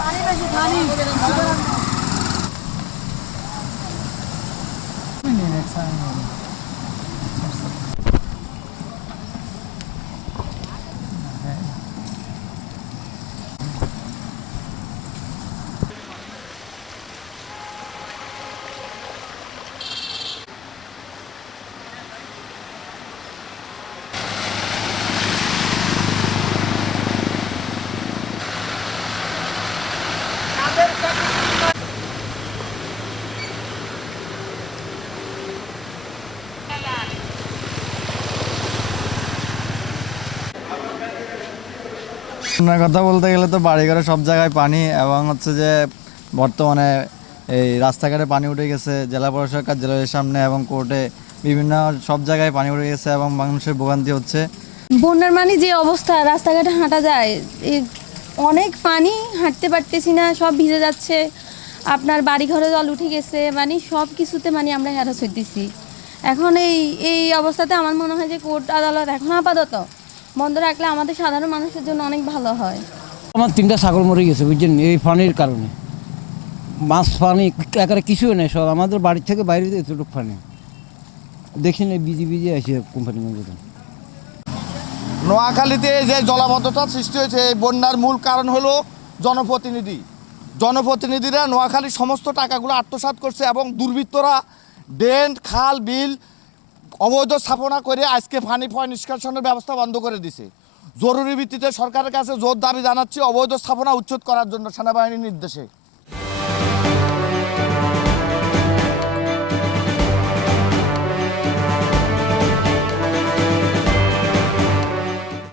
把那个去擦地 বন্যার কথা বলতে গেলে তো বাড়িঘরে সব জায়গায় পানি এবং হচ্ছে যে বর্তমানে এই রাস্তাঘাটে পানি উঠে গেছে, জেলা প্রশাসক কার্যালয়ের সামনে এবং কোর্টে বিভিন্ন সব জায়গায় পানি উঠে গেছে এবং মানুষের ভোগান্তি হচ্ছে। বন্যার মানে যে অবস্থা, রাস্তাঘাটে হাঁটা যায় অনেক পানি হাঁটতে পারতেছি না, সব ভিজে যাচ্ছে, আপনার বাড়ি ঘরে জল উঠে গেছে মানে সব কিছুতে মানে আমরা হ্যারাস হইতেছি এখন এই এই অবস্থাতে আমার মনে হয় যে কোর্ট, আদালত এখন আপাতত বন্ধ রাখলে আমাদের সাধারণ মানুষের জন্য অনেক ভালো হয়। আমার তিনটা ছাগল মরে গেছে বুঝছেন? এই পানির কারণে। মাছ পানি একেবারে কিছুই নেই সব। আমাদের বাড়ির থেকে বাইরে এতটুকু পানি দেখি না বিজি বিজি আসে কোম্পানির মধ্যে নোয়াখালীতে যে জলাবদ্ধতার সৃষ্টি হয়েছে এই বন্যার মূল কারণ হলো জনপ্রতিনিধি। জনপ্রতিনিধিরা নোয়াখালীর সমস্ত টাকাগুলো আত্মসাৎ করছে এবং দুর্বৃত্তরা ড্রেন খাল বিল অবৈধ স্থাপনা করে আজকে ফানি ফয় নিষ্কাশনের ব্যবস্থা বন্ধ করে দিছে। জরুরি ভিত্তিতে সরকারের কাছে জোর দাবি জানাচ্ছি, অবৈধ স্থাপনা উচ্ছেদ করার জন্য সেনাবাহিনীর নির্দেশে।